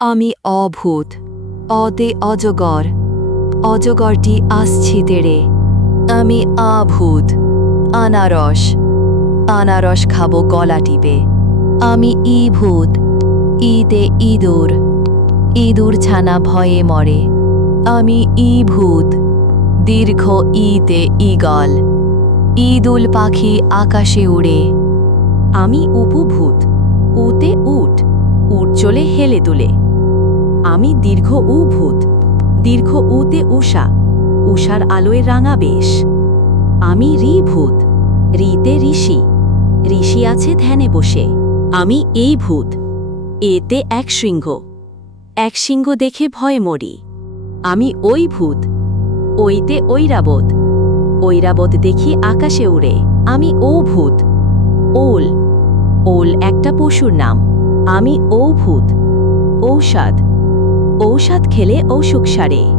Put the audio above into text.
আমি অভূত, অতে অজগর, অজগরটি আসছে তেড়ে। আমি আভূত, আনারস আনারস খাব গলা টিপে। আমি ইভূত, ইতে ইঁদুর ইঁদুর ছানা ভয়ে মরে। আমি ইভূত, দীর্ঘ ইতে ইগল ঈদুল পাখি আকাশে উড়ে। আমি উপভূত, উতে উট উট চলে হেলে দুলে আমি দীর্ঘ উ ভূত, দীর্ঘ উতে উষা, উষার আলোয় রাঙা বেশ। আমি রি ভূত ঋতে ঋষি ঋষি আছে ধ্যানে বসে। আমি এই ভূত, এতে এক শৃঙ্গ এক শৃঙ্গ দেখে ভয়ে মরি। আমি ওই ভূত, ওইতে ঐরাবত ঐরাবত দেখি আকাশে উড়ে। আমি ও ভূত, ওল ওল একটা পশুর নাম। আমি ও ভূত, ঔষধ ঔষধ খেলে অসুখ সারে।